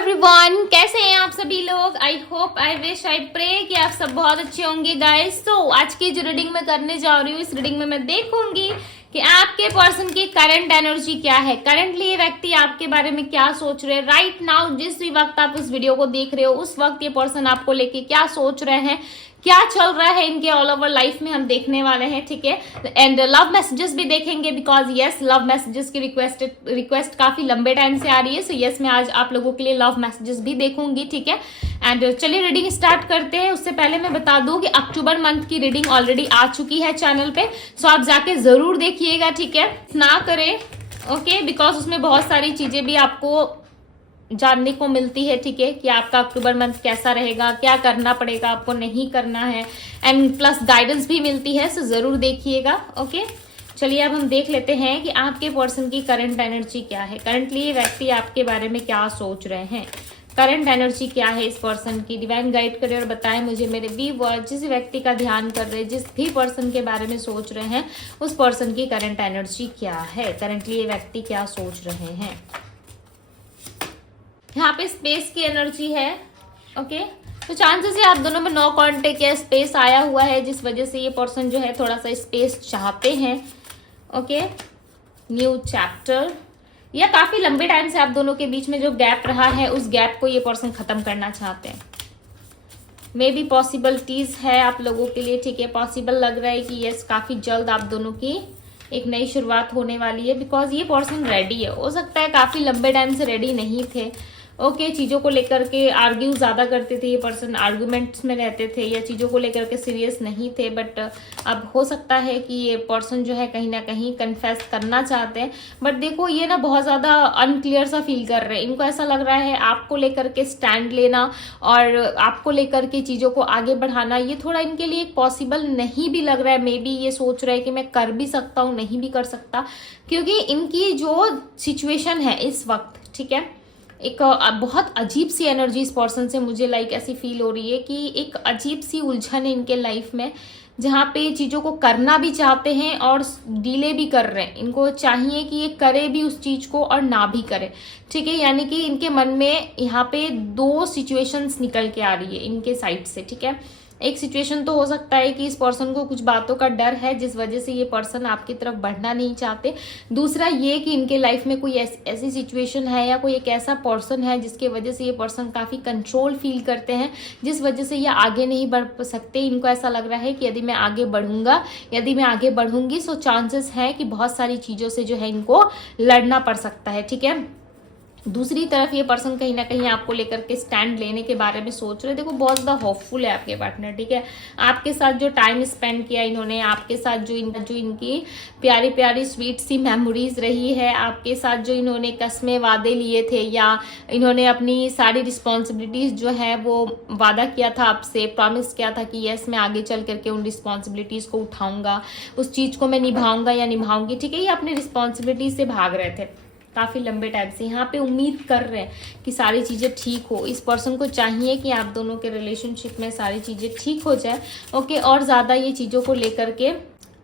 Everyone, कैसे हैं आप सभी लोग। I hope, I wish, I pray कि आप सब बहुत अच्छे होंगे गाइस। तो आज की जो रीडिंग मैं करने जा रही हूँ, इस रीडिंग में मैं देखूंगी कि आपके पर्सन की करंट एनर्जी क्या है। करंटली ये व्यक्ति आपके बारे में क्या सोच रहे हैं। राइट नाउ जिस भी वक्त आप इस वीडियो को देख रहे हो, उस वक्त ये पर्सन आपको लेके क्या सोच रहे हैं, क्या चल रहा है इनके ऑल ओवर लाइफ में, हम देखने वाले हैं। ठीक है, एंड लव मैसेजेस भी देखेंगे, बिकॉज यस, लव मैसेजेस की रिक्वेस्ट काफी लंबे टाइम से आ रही है। सो यस, मैं आज आप लोगों के लिए लव मैसेजेस भी देखूंगी। ठीक है, एंड चलिए रीडिंग स्टार्ट करते हैं। उससे पहले मैं बता दूं कि अक्टूबर मंथ की रीडिंग ऑलरेडी आ चुकी है चैनल पे, सो आप जाके जरूर देखिएगा। ठीक है, ना करें ओके, बिकॉज उसमें बहुत सारी चीजें भी आपको जानने को मिलती है। ठीक है, कि आपका अक्टूबर मंथ कैसा रहेगा, क्या करना पड़ेगा, आपको नहीं करना है, एंड प्लस गाइडेंस भी मिलती है। सो जरूर देखिएगा। ओके, चलिए अब हम देख लेते हैं कि आपके पर्सन की करंट एनर्जी क्या है। करंटली ये व्यक्ति आपके बारे में क्या सोच रहे हैं, करंट एनर्जी क्या है इस पर्सन की। डिवाइन गाइड करें और बताएं मुझे मेरे व्यूअर्स, जिस व्यक्ति का ध्यान कर रहे हैं, जिस भी पर्सन के बारे में सोच रहे हैं, उस पर्सन की करंट एनर्जी क्या है। करंटली ये व्यक्ति क्या सोच रहे हैं। यहाँ पे स्पेस की एनर्जी है। ओके, तो चांसेस है आप दोनों में नो कांटेक्ट या स्पेस आया हुआ है, जिस वजह से ये पर्सन जो है थोड़ा सा स्पेस चाहते हैं। ओके, न्यू चैप्टर, या काफी लंबे टाइम से आप दोनों के बीच में जो गैप रहा है, उस गैप को ये पर्सन खत्म करना चाहते हैं। मे बी पॉसिबिलिटीज है आप लोगों के लिए। ठीक है, पॉसिबल लग रहा है कि यस, काफी जल्द आप दोनों की एक नई शुरुआत होने वाली है, बिकॉज ये पर्सन रेडी है। हो सकता है काफी लंबे टाइम से रेडी नहीं थे। ओके, चीजों को लेकर के आर्ग्यू ज्यादा करते थे ये पर्सन, आर्ग्यूमेंट्स में रहते थे, या चीजों को लेकर के सीरियस नहीं थे। बट अब हो सकता है कि ये पर्सन जो है कहीं ना कहीं कन्फेस करना चाहते हैं। बट देखो, ये ना बहुत ज्यादा अनक्लियर सा फील कर रहे हैं। इनको ऐसा लग रहा है आपको लेकर के स्टैंड लेना और आपको लेकर के चीजों को आगे बढ़ाना, ये थोड़ा इनके लिए पॉसिबल नहीं भी लग रहा है। मे बी ये सोच रहे हैं कि मैं कर भी सकता हूँ, नहीं भी कर सकता, क्योंकि इनकी जो सिचुएशन है इस वक्त, ठीक है, एक बहुत अजीब सी एनर्जी इस पर्सन से मुझे ऐसी फील हो रही है कि एक अजीब सी उलझन है इनके लाइफ में, जहाँ पे चीजों को करना भी चाहते हैं और डिले भी कर रहे हैं। इनको चाहिए कि ये करे भी उस चीज को और ना भी करे। ठीक है, यानी कि इनके मन में यहाँ पे दो सिचुएशंस निकल के आ रही है इनके साइड से। ठीक है, एक सिचुएशन तो हो सकता है कि इस पर्सन को कुछ बातों का डर है, जिस वजह से ये पर्सन आपकी तरफ बढ़ना नहीं चाहते। दूसरा ये कि इनके लाइफ में कोई ऐसी सिचुएशन है या कोई एक ऐसा पर्सन है जिसके वजह से ये पर्सन काफी कंट्रोल फील करते हैं, जिस वजह से ये आगे नहीं बढ़ सकते। इनको ऐसा लग रहा है कि यदि मैं आगे बढ़ूंगा, यदि मैं आगे बढ़ूंगी, सो चांसेस है कि बहुत सारी चीजों से जो है इनको लड़ना पड़ सकता है। ठीक है, दूसरी तरफ ये पर्सन कहीं ना कहीं आपको लेकर के स्टैंड लेने के बारे में सोच रहे। देखो, बहुत ज्यादा होपफुल है आपके पार्टनर। ठीक है, आपके साथ जो टाइम स्पेंड किया इन्होंने, आपके साथ जो इनकी प्यारी प्यारी स्वीट सी मेमोरीज रही है, आपके साथ जो इन्होंने कस्में वादे लिए थे, या इन्होंने अपनी सारी रिस्पॉन्सिबिलिटीज जो है वो वादा किया था आपसे, प्रॉमिस किया था कि यस, मैं आगे चल करके उन रिस्पॉन्सिबिलिटीज को उठाऊंगा, उस चीज को मैं निभाऊंगा या निभाऊंगी। ठीक है, ये अपनी रिस्पॉन्सिबिलिटीज से भाग रहे थे काफी लंबे टाइम से। यहाँ पे उम्मीद कर रहे हैं कि सारी चीजें ठीक हो। इस पर्सन को चाहिए कि आप दोनों के रिलेशनशिप में सारी चीजें ठीक हो जाए। ओके, और ज्यादा ये चीजों को लेकर के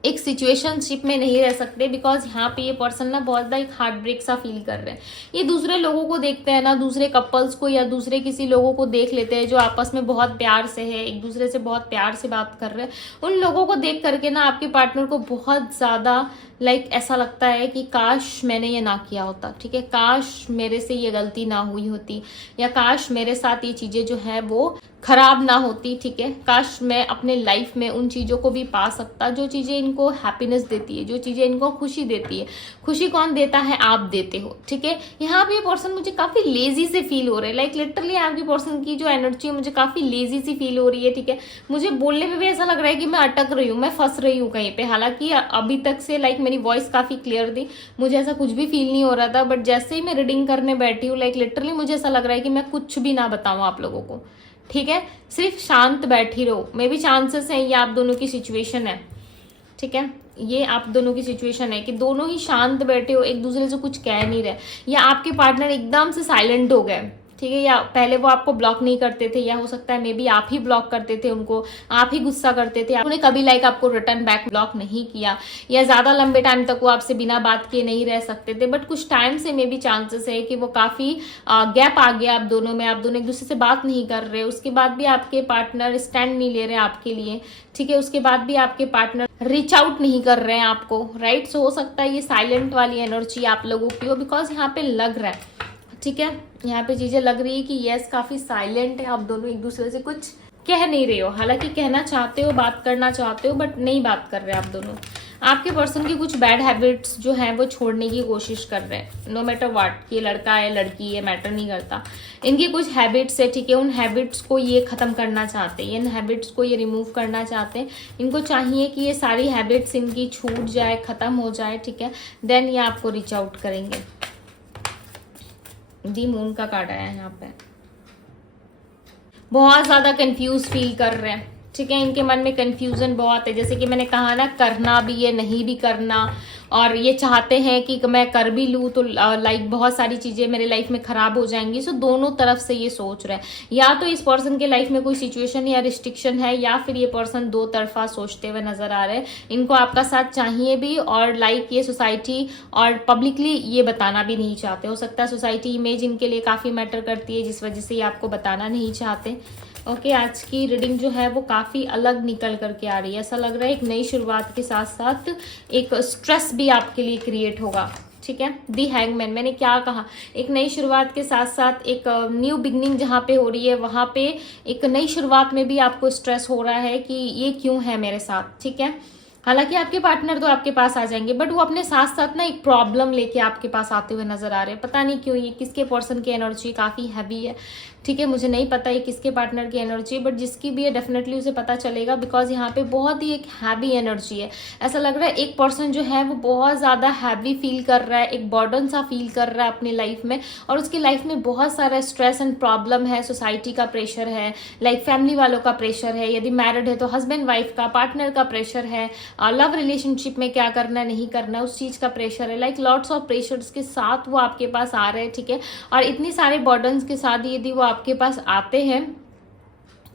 एक सिचुएशनशिप में नहीं रह सकते, बिकॉज यहाँ पे ये पर्सन ना बहुत ज्यादा एक हार्ट ब्रेक सा फील कर रहे हैं। ये दूसरे लोगों को देखते हैं ना, दूसरे कपल्स को या दूसरे किसी लोगों को देख लेते हैं जो आपस में बहुत प्यार से है, एक दूसरे से बहुत प्यार से बात कर रहे हैं। उन लोगों को देख करके ना आपके पार्टनर को बहुत ज्यादा ऐसा लगता है कि काश मैंने ये ना किया होता। ठीक है, काश मेरे से ये गलती ना हुई होती, या काश मेरे साथ ये चीजें जो है वो खराब ना होती। ठीक है, काश मैं अपने लाइफ में उन चीजों को भी पा सकता जो चीजें इनको हैप्पीनेस देती है, जो चीजें इनको खुशी देती है। खुशी कौन देता है? आप देते हो। ठीक है, यहाँ पे पर्सन मुझे काफी लेजी से फील हो रहे हैं। लिटरली आपके पर्सन की जो एनर्जी है मुझे काफी लेजी सी फील हो रही है। ठीक है, मुझे बोलने में भी ऐसा लग रहा है कि मैं अटक रही हूँ, मैं फंस रही हूँ कहीं पे। हालांकि अभी तक से मेरी वॉइस काफी क्लियर थी, मुझे ऐसा कुछ भी फील नहीं हो रहा था, बट जैसे ही मैं रीडिंग करने बैठी हूँ लिटरली मुझे ऐसा लग रहा है कि मैं कुछ भी ना बताऊं आप लोगों को। ठीक है, सिर्फ शांत बैठी रहो। मे भी चांसेस है ये आप दोनों की सिचुएशन है। ठीक है, ये आप दोनों की सिचुएशन है कि दोनों ही शांत बैठे हो, एक दूसरे से कुछ कह नहीं रहे, या आपके पार्टनर एकदम से साइलेंट हो गए। ठीक है, या पहले वो आपको ब्लॉक नहीं करते थे, या हो सकता है मे बी आप ही ब्लॉक करते थे उनको, आप ही गुस्सा करते थे, उन्होंने कभी लाइक आपको रिटर्न बैक ब्लॉक नहीं किया, या ज्यादा लंबे टाइम तक वो आपसे बिना बात किए नहीं रह सकते थे, बट कुछ टाइम से मे बी चांसेस है कि वो काफी गैप आ गया आप दोनों में, आप दोनों एक दूसरे से बात नहीं कर रहे, उसके बाद भी आपके पार्टनर स्टैंड नहीं ले रहे आपके लिए, ठीक है, उसके बाद भी आपके पार्टनर रीच आउट नहीं कर रहे हैं आपको, राइट। सो हो सकता है ये साइलेंट वाली एनर्जी आप लोगों की हो, बिकॉज यहाँ पे लग रहा है, ठीक है, यहाँ पे चीजें लग रही है कि यस काफी साइलेंट है, आप दोनों एक दूसरे से कुछ कह नहीं रहे हो, हालांकि कहना चाहते हो, बात करना चाहते हो, बट नहीं बात कर रहे आप दोनों। आपके पर्सन की कुछ बैड हैबिट्स जो हैं वो छोड़ने की कोशिश कर रहे हैं, नो मैटर व्हाट, ये लड़का है लड़की है मैटर नहीं करता, इनकी कुछ हैबिट्स है, ठीक है, उन हैबिट्स को ये खत्म करना चाहते हैं, इन हैबिट्स को ये रिमूव करना चाहते हैं, इनको चाहिए कि ये सारी हैबिट्स इनकी छूट जाए, खत्म हो जाए, ठीक है, देन ये आपको रीच आउट करेंगे। दी मून का कार्ड आया है यहाँ पे, बहुत ज्यादा कंफ्यूज फील कर रहे हैं, ठीक है, इनके मन में कंफ्यूजन बहुत है, जैसे कि मैंने कहा ना, करना भी है नहीं भी करना, और ये चाहते हैं कि मैं कर भी लूँ तो लाइक बहुत सारी चीजें मेरे लाइफ में खराब हो जाएंगी। सो दोनों तरफ से ये सोच रहे हैं, या तो इस पर्सन के लाइफ में कोई सिचुएशन या रिस्ट्रिक्शन है, या फिर ये पर्सन दो तरफा सोचते हुए नजर आ रहे हैं, इनको आपका साथ चाहिए भी, और लाइक ये सोसाइटी और पब्लिकली ये बताना भी नहीं चाहते, हो सकता है सोसाइटी इमेज इनके लिए काफी मैटर करती है, जिस वजह से ये आपको बताना नहीं चाहते। ओके, आज की रीडिंग जो है वो काफी अलग निकल करके आ रही है, ऐसा लग रहा है एक नई शुरुआत के साथ साथ एक स्ट्रेस भी आपके लिए क्रिएट होगा, ठीक है। दी हैंगमैन, मैंने क्या कहा, एक नई शुरुआत के साथ साथ एक न्यू बिगनिंग जहाँ पे हो रही है, वहां पे एक नई शुरुआत में भी आपको स्ट्रेस हो रहा है कि ये क्यों है मेरे साथ, ठीक है। हालांकि आपके पार्टनर तो आपके पास आ जाएंगे, बट वो अपने साथ साथ ना एक प्रॉब्लम लेके आपके पास आते हुए नजर आ रहे हैं, पता नहीं क्यों, ये किसके पर्सन की एनर्जी काफी हैवी है, ठीक है, मुझे नहीं पता ये किसके पार्टनर की एनर्जी, बट जिसकी भी है डेफिनेटली उसे पता चलेगा, बिकॉज यहाँ पे बहुत ही एक हैवी एनर्जी है, ऐसा लग रहा है एक पर्सन जो है वो बहुत ज्यादा हैवी फील कर रहा है, एक बर्डन सा फील कर रहा है अपनी लाइफ में, और उसकी लाइफ में बहुत सारा स्ट्रेस एंड प्रॉब्लम है, सोसाइटी का प्रेशर है, लाइक फैमिली वालों का प्रेशर है, यदि मैरिड है तो हस्बैंड वाइफ का, पार्टनर का प्रेशर है, लव रिलेशनशिप में क्या करना है नहीं करना उस चीज का प्रेशर है, लाइक लॉट्स ऑफ प्रेशर्स के साथ वो आपके पास आ रहे हैं, ठीक है, और इतनी सारे बर्डन्स के साथ यदि वो आपके पास आते हैं,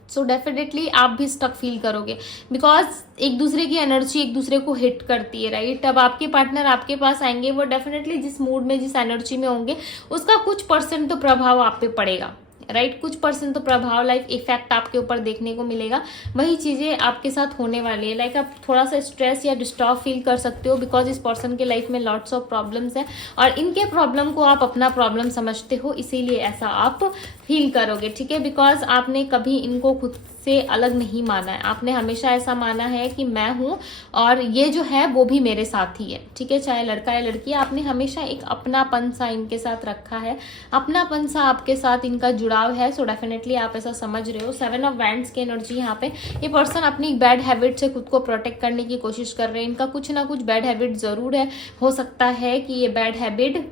सो डेफिनेटली आप भी स्टक फील करोगे, बिकॉज एक दूसरे की एनर्जी एक दूसरे को हिट करती है, राइट। अब आपके पार्टनर आपके पास आएंगे, वो डेफिनेटली जिस मूड में जिस एनर्जी में होंगे उसका कुछ परसेंट तो प्रभाव आप पे पड़ेगा, राइट, कुछ परसेंट तो प्रभाव लाइक इफेक्ट आपके ऊपर देखने को मिलेगा, वही चीजें आपके साथ होने वाली है, लाइक आप थोड़ा सा स्ट्रेस या डिस्टर्ब फील कर सकते हो, बिकॉज इस पर्सन के लाइफ में लॉट्स ऑफ प्रॉब्लम्स है, और इनके प्रॉब्लम को आप अपना प्रॉब्लम समझते हो, इसीलिए ऐसा आप फील करोगे, ठीक है, बिकॉज आपने कभी इनको खुद से अलग नहीं माना है, आपने हमेशा ऐसा माना है कि मैं हूं और ये जो है वो भी मेरे साथ ही है, ठीक है, चाहे लड़का या लड़की, आपने हमेशा एक अपनापन सा इनके साथ रखा है, अपनापन सा आपके साथ इनका जुड़ाव है, सो डेफिनेटली आप ऐसा समझ रहे हो। 7 ऑफ वैंड्स की एनर्जी यहाँ पे, ये पर्सन अपनी बैड हैबिट से खुद को प्रोटेक्ट करने की कोशिश कर रहे हैं, इनका कुछ ना कुछ बैड हैबिट जरूर है, हो सकता है कि ये बैड हैबिट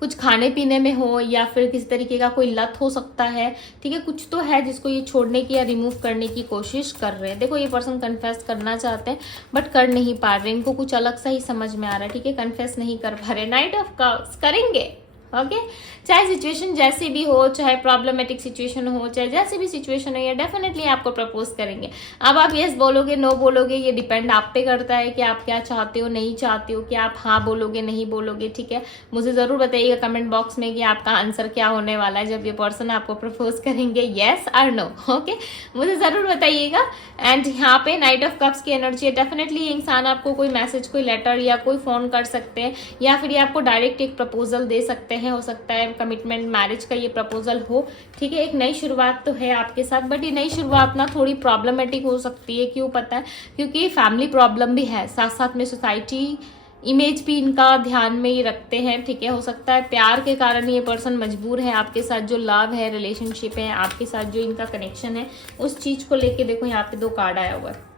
कुछ खाने पीने में हो, या फिर किसी तरीके का कोई लत हो सकता है, ठीक है, कुछ तो है जिसको ये छोड़ने की या रिमूव करने की कोशिश कर रहे हैं। देखो ये पर्सन कन्फेस करना चाहते हैं बट कर नहीं पा रहे, इनको कुछ अलग सा ही समझ में आ रहा है, ठीक है, कन्फेस नहीं कर पा रहे। नाइट ऑफ कप्स करेंगे, ओके, चाहे सिचुएशन जैसी भी हो, चाहे प्रॉब्लमेटिक सिचुएशन हो, चाहे जैसी भी सिचुएशन हो, ये डेफिनेटली आपको प्रपोज करेंगे। अब आप यस बोलोगे नो बोलोगे, ये डिपेंड आप पे करता है कि आप क्या चाहते हो नहीं चाहते हो, कि आप हाँ बोलोगे नहीं बोलोगे, ठीक है, मुझे जरूर बताइएगा कमेंट बॉक्स में कि आपका आंसर क्या होने वाला है जब ये पर्सन आपको प्रपोज करेंगे, येस और नो, ओके, मुझे जरूर बताइएगा। एंड यहाँ पे नाइट ऑफ कप्स की एनर्जी है, डेफिनेटली ये इंसान आपको कोई मैसेज, कोई लेटर या कोई फोन कर सकते हैं, या फिर ये आपको डायरेक्ट एक प्रपोजल दे सकते हैं, हो सकता है कमिटमेंट मैरिज का ये प्रपोजल हो, ठीक है, एक नई शुरुआत तो है आपके साथ, बट ये नई शुरुआत ना थोड़ी प्रॉब्लमेटिक हो सकती है, क्यों पता है, क्योंकि फैमिली प्रॉब्लम भी है, साथ साथ में सोसाइटी इमेज भी इनका ध्यान में ही रखते हैं, ठीक है, हो सकता है प्यार के कारण ये पर्सन मजबूर है आपके साथ, जो लव है, रिलेशनशिप है, आपके साथ जो इनका कनेक्शन है, उस चीज को लेके देखो यहाँ पे 2 कार्ड आया हुआ है,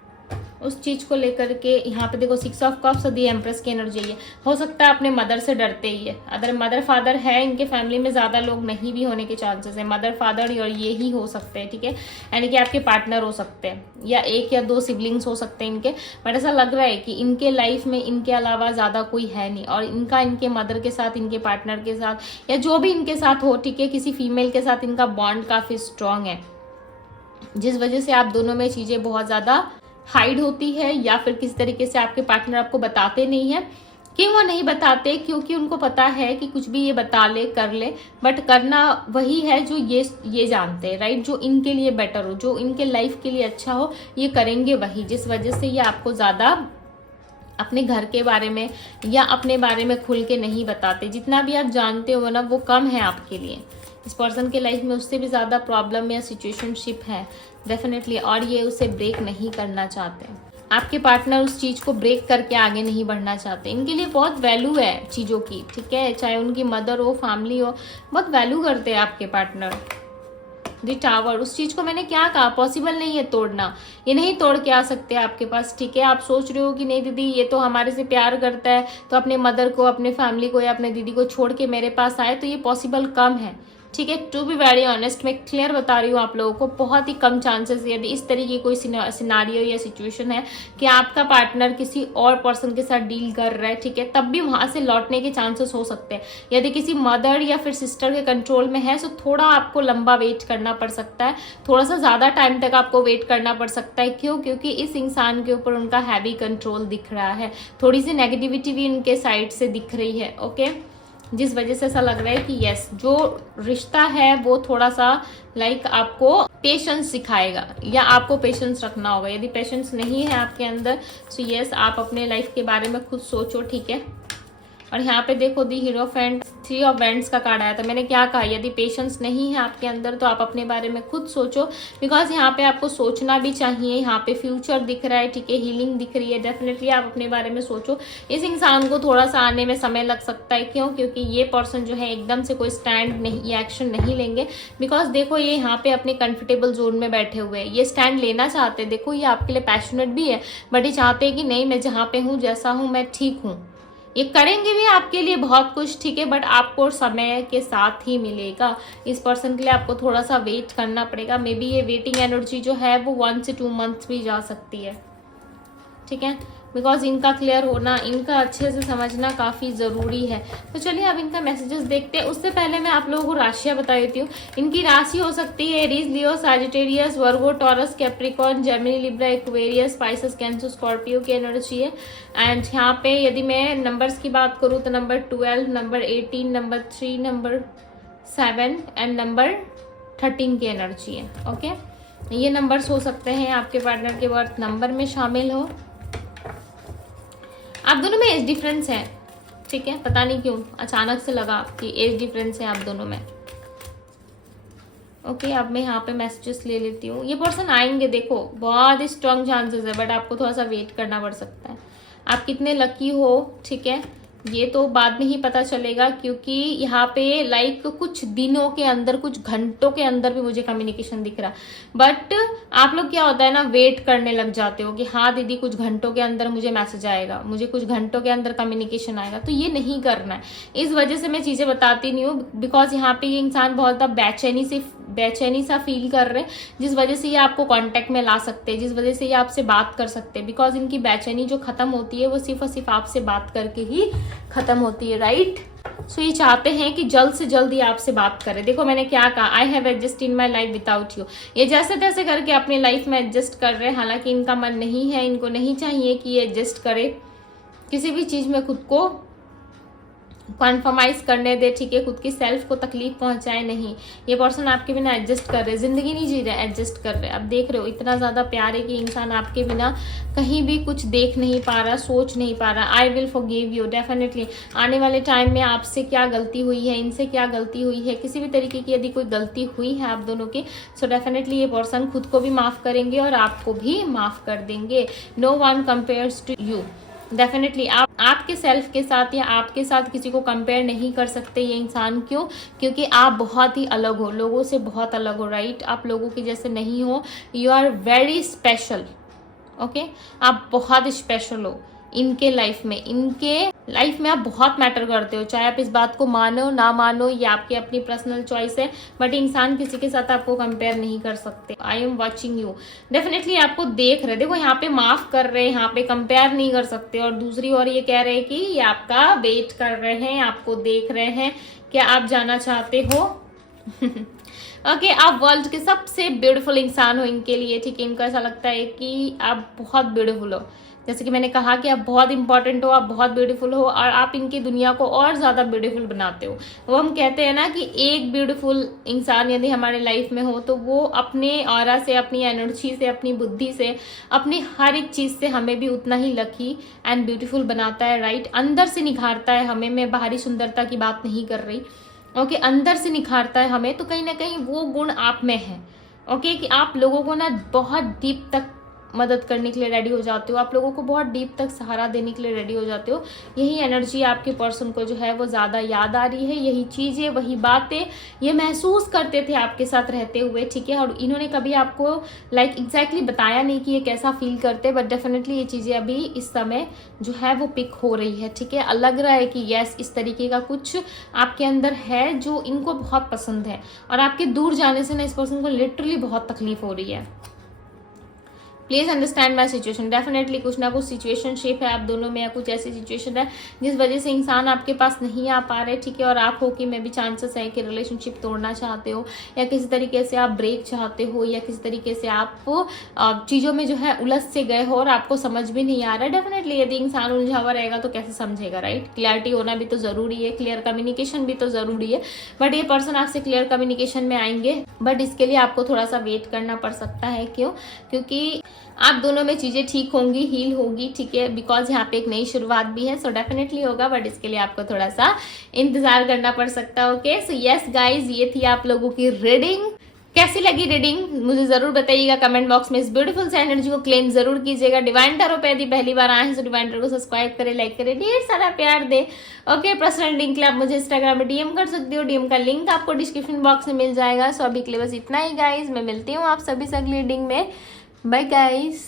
उस चीज को लेकर के यहाँ पे देखो 6 ऑफ कप्स और दी एम्प्रेस की एनर्जी है। हो सकता है अपने मदर से डरते ही है, अगर मदर फादर है इनके फैमिली में, ज्यादा लोग नहीं भी होने के चांसेस है, मदर फादर और ये ही हो सकते हैं, ठीक है, यानी कि आपके पार्टनर हो सकते हैं या 1 या 2 सिबलिंग्स हो सकते हैं इनके, बट ऐसा लग रहा है कि इनके लाइफ में इनके अलावा ज्यादा कोई है नहीं, और इनका इनके मदर के साथ, इनके पार्टनर के साथ या जो भी इनके साथ हो, ठीक है, किसी फीमेल के साथ इनका बॉन्ड काफी स्ट्रांग है, जिस वजह से आप दोनों में चीजें बहुत ज्यादा हाइड होती है, या फिर किस तरीके से आपके पार्टनर आपको बताते नहीं है। क्यों वो नहीं बताते? क्योंकि उनको पता है कि कुछ भी ये बता ले कर ले, बट करना वही है जो ये जानते हैं, राइट, जो इनके लिए बेटर हो, जो इनके लाइफ के लिए अच्छा हो, ये करेंगे वही, जिस वजह से ये आपको ज्यादा अपने घर के बारे में या अपने बारे में खुल के नहीं बताते। जितना भी आप जानते हो ना वो कम है आपके लिए। इस पर्सन के लाइफ में उससे भी ज़्यादा प्रॉब्लम या सिचुएशनशिप है डेफिनेटली, और ये उसे ब्रेक नहीं करना चाहते। आपके पार्टनर उस चीज़ को ब्रेक करके आगे नहीं बढ़ना चाहते। इनके लिए बहुत वैल्यू है चीज़ों की, ठीक है, चाहे उनकी मदर हो, फैमिली हो, बहुत वैल्यू करते हैं आपके पार्टनर। द टावर, उस चीज को मैंने क्या कहा, पॉसिबल नहीं है तोड़ना, ये नहीं तोड़ के आ सकते आपके पास, ठीक है। आप सोच रहे हो कि नहीं दीदी ये तो हमारे से प्यार करता है तो अपने मदर को, अपने फैमिली को या अपने दीदी को छोड़ के मेरे पास आए, तो ये पॉसिबल कम है, ठीक है। टू बी वेरी ऑनेस्ट, मैं क्लियर बता रही हूँ आप लोगों को, बहुत ही कम चांसेस, यदि इस तरीके कोई सिनारियो या सिचुएशन है कि आपका पार्टनर किसी और पर्सन के साथ डील कर रहा है, ठीक है, तब भी वहां से लौटने के चांसेस हो सकते हैं। यदि किसी मदर या फिर सिस्टर के कंट्रोल में है तो थोड़ा आपको लंबा वेट करना पड़ सकता है, थोड़ा सा ज्यादा टाइम तक आपको वेट करना पड़ सकता है। क्यों? क्योंकि इस इंसान के ऊपर उनका हैवी कंट्रोल दिख रहा है, थोड़ी सी नेगेटिविटी भी उनके साइड से दिख रही है, ओके, जिस वजह से ऐसा लग रहा है कि यस, जो रिश्ता है वो थोड़ा सा लाइक आपको पेशेंस सिखाएगा, या आपको पेशेंस रखना होगा। यदि पेशेंस नहीं है आपके अंदर तो यस, आप अपने लाइफ के बारे में खुद सोचो, ठीक है। और यहाँ पे देखो दी हीरोफेंट, 3 ऑफ वैंड्स का कार्ड आया था। मैंने क्या कहा, यदि पेशेंस नहीं है आपके अंदर तो आप अपने बारे में खुद सोचो, बिकॉज यहाँ पे आपको सोचना भी चाहिए। यहाँ पे फ्यूचर दिख रहा है, ठीक है, हीलिंग दिख रही है, डेफिनेटली आप अपने बारे में सोचो। इस इंसान को थोड़ा सा आने में समय लग सकता है। क्यों? क्योंकि ये पर्सन जो है एकदम से कोई स्टैंड नहीं या एक्शन नहीं लेंगे, बिकॉज देखो ये यहाँ पे अपने कंफर्टेबल जोन में बैठे हुए हैं, ये स्टैंड लेना चाहते हैं। देखो ये आपके लिए पैशनेट भी है, बट ये चाहते हैं कि नहीं, मैं जहाँ पे हूँ, जैसा हूँ, मैं ठीक हूँ। ये करेंगे भी आपके लिए बहुत कुछ, ठीक है, बट आपको समय के साथ ही मिलेगा। इस पर्सन के लिए आपको थोड़ा सा वेट करना पड़ेगा। मे बी ये वेटिंग एनर्जी जो है वो 1 से 2 मंथ्स भी जा सकती है, ठीक है, बिकॉज इनका क्लियर होना, इनका अच्छे से समझना काफ़ी ज़रूरी है। तो चलिए अब इनका मैसेजेस देखते हैं। उससे पहले मैं आप लोगों को राशियाँ बता देती हूँ। इनकी राशि हो सकती है Aries, Leo, Sagittarius, Virgo, Taurus, Capricorn, Gemini, Libra, Aquarius, Pisces, Cancer, Scorpio की एनर्जी है। एंड यहाँ पे यदि मैं नंबर्स की बात करूँ तो number 12, number 18, number 3, number 7 and number 13 की एनर्जी है, ओके। ये नंबर्स हो सकते हैं आपके पार्टनर के बर्थ नंबर में शामिल हो। आप दोनों में एज डिफरेंस है, ठीक है, पता नहीं क्यों अचानक से लगा कि एज डिफरेंस है आप दोनों में, ओके। अब मैं यहाँ पे मैसेजेस ले लेती हूँ। ये पर्सन आएंगे, देखो बहुत ही स्ट्रॉन्ग चांसेस है, बट आपको थोड़ा सा वेट करना पड़ सकता है। आप कितने लकी हो, ठीक है, ये तो बाद में ही पता चलेगा, क्योंकि यहाँ पे लाइक कुछ दिनों के अंदर, कुछ घंटों के अंदर भी मुझे कम्युनिकेशन दिख रहा। बट आप लोग क्या होता है ना, वेट करने लग जाते हो कि हाँ दीदी कुछ घंटों के अंदर मुझे मैसेज आएगा, मुझे कुछ घंटों के अंदर कम्युनिकेशन आएगा, तो ये नहीं करना है। इस वजह से मैं चीजें बताती नहीं हूँ, बिकॉज यहाँ पे ये इंसान बहुत ज्यादा बेचैनी सा फील कर रहे हैं, जिस वजह से ये आपको कांटेक्ट में ला सकते हैं, जिस वजह से ये आपसे बात कर सकते हैं। बिकॉज इनकी बेचैनी जो खत्म होती है वो सिर्फ और सिर्फ आपसे बात करके ही खत्म होती है, राइट। सो ये चाहते हैं कि जल्द से जल्द ये आपसे बात करें। देखो मैंने क्या कहा, I have adjust in my life without you. ये जैसे तैसे करके अपनी लाइफ में एडजस्ट कर रहे हैं, हालांकि इनका मन नहीं है, इनको नहीं चाहिए कि ये एडजस्ट करे, किसी भी चीज में खुद को कॉन्फर्माइज करने दे, ठीक है, खुद की सेल्फ को तकलीफ पहुंचाए नहीं। ये पर्सन आपके बिना एडजस्ट कर रहे, जिंदगी नहीं जी रहे, एडजस्ट कर रहे। अब देख रहे हो इतना ज्यादा प्यार है कि इंसान आपके बिना कहीं भी कुछ देख नहीं पा रहा, सोच नहीं पा रहा। I will forgive you, definitely आने वाले टाइम में आपसे क्या गलती हुई है, इनसे क्या गलती हुई है, किसी भी तरीके की यदि कोई गलती हुई है आप दोनों की, सो डेफिनेटली ये पर्सन खुद को भी माफ करेंगे और आपको भी माफ कर देंगे। No one compares to you, definitely आप आपके सेल्फ के साथ या आपके साथ किसी को कंपेयर नहीं कर सकते ये इंसान। क्यों? क्योंकि आप बहुत ही अलग हो, लोगों से बहुत अलग हो, राइट। आप लोगों के जैसे नहीं हो, you are very special, okay, आप बहुत स्पेशल हो इनके लाइफ में आप बहुत मैटर करते हो, चाहे आप इस बात को मानो ना मानो, ये आपकी अपनी पर्सनल चॉइस है, बट इंसान किसी के साथ आपको कंपेयर नहीं कर सकते। I am watching you, definitely आपको देख रहे, देखो यहाँ पे माफ कर रहे हैं, यहाँ पे कंपेयर नहीं कर सकते, और दूसरी ओर ये कह रहे हैं कि ये आपका वेट कर रहे हैं, आपको देख रहे हैं, क्या आप जाना चाहते हो? ओके, आप वर्ल्ड के सबसे ब्यूटीफुल इंसान हो इनके लिए, ठीक है। इनको ऐसा लगता है कि आप बहुत ब्यूटीफुल हो, जैसे कि मैंने कहा कि आप बहुत इंपॉर्टेंट हो, आप बहुत ब्यूटीफुल हो, और आप इनकी दुनिया को और ज्यादा ब्यूटीफुल बनाते हो। वो हम कहते हैं ना कि एक ब्यूटीफुल इंसान यदि हमारे लाइफ में हो तो वो अपने ऑरा से, अपनी एनर्जी से, अपनी बुद्धि से, अपनी हर एक चीज से हमें भी उतना ही लकी एंड ब्यूटीफुल बनाता है, राइट। अंदर से निखारता है हमें, मैं बाहरी सुंदरता की बात नहीं कर रही, ओके, अंदर से निखारता है हमें। तो कहीं ना कहीं वो गुण आप में है, ओके, कि आप लोगों को ना बहुत डीप तक मदद करने के लिए रेडी हो जाते हो, आप लोगों को बहुत डीप तक सहारा देने के लिए रेडी हो जाते हो। यही एनर्जी आपके पर्सन को जो है वो ज़्यादा याद आ रही है, यही चीज़ें, वही बातें ये महसूस करते थे आपके साथ रहते हुए, ठीक है। और इन्होंने कभी आपको एग्जैक्टली बताया नहीं कि ये कैसा फील करते, बट डेफिनेटली ये चीज़ें अभी इस समय जो है वो पिक हो रही है, ठीक है। लग रहा है कि यस, इस तरीके का कुछ आपके अंदर है जो इनको बहुत पसंद है, और आपके दूर जाने से ना इस पर्सन को लिटरली बहुत तकलीफ हो रही है। Please understand my situation, definitely कुछ ना कुछ सिचुएशनशिप है आप दोनों में, या कुछ ऐसी सिचुएशन है जिस वजह से इंसान आपके पास नहीं आ पा रहे, ठीक है। और आप हो कि मैं भी चांसेस है कि रिलेशनशिप तोड़ना चाहते हो, या किसी तरीके से आप ब्रेक चाहते हो, या किसी तरीके से आप चीज़ों में जो है उलझ से गए हो और आपको समझ भी नहीं आ रहा है। डेफिनेटली यदि इंसान उलझा हुआ रहेगा तो कैसे समझेगा, राइट। क्लियरिटी होना भी तो जरूरी है, क्लियर कम्युनिकेशन भी तो जरूरी है, बट ये पर्सन आपसे क्लियर कम्युनिकेशन में आएंगे, बट इसके लिए आपको थोड़ा सा वेट करना पड़ सकता है। क्यों? क्योंकि आप दोनों में चीजें ठीक होंगी, हील होगी, ठीक है, बिकॉज यहाँ पे एक नई शुरुआत भी है, सो डेफिनेटली होगा, बट इसके लिए आपको थोड़ा सा इंतजार करना पड़ सकता है। ओके, सो यस गाइज, ये थी आप लोगों की रीडिंग। कैसी लगी रीडिंग मुझे जरूर बताइएगा कमेंट बॉक्स में। इस ब्यूटीफुल से एनर्जी को क्लेम जरूर कीजिएगा। डिवाइन टैरो पे यदि पहली बार आए हैं तो डिवाइन टैरो को सब्सक्राइब करें, लाइक करें, ढेर सारा प्यार दे। ओके, पर्सनल लिंक के लिए आप मुझे इंस्टाग्राम में डीएम कर सकते हो, डीएम का लिंक आपको डिस्क्रिप्शन बॉक्स में मिल जाएगा। सो अभी के लिए बस इतना ही गाइज, मैं मिलती हूँ आप सभी से अगली रीडिंग में। Bye guys.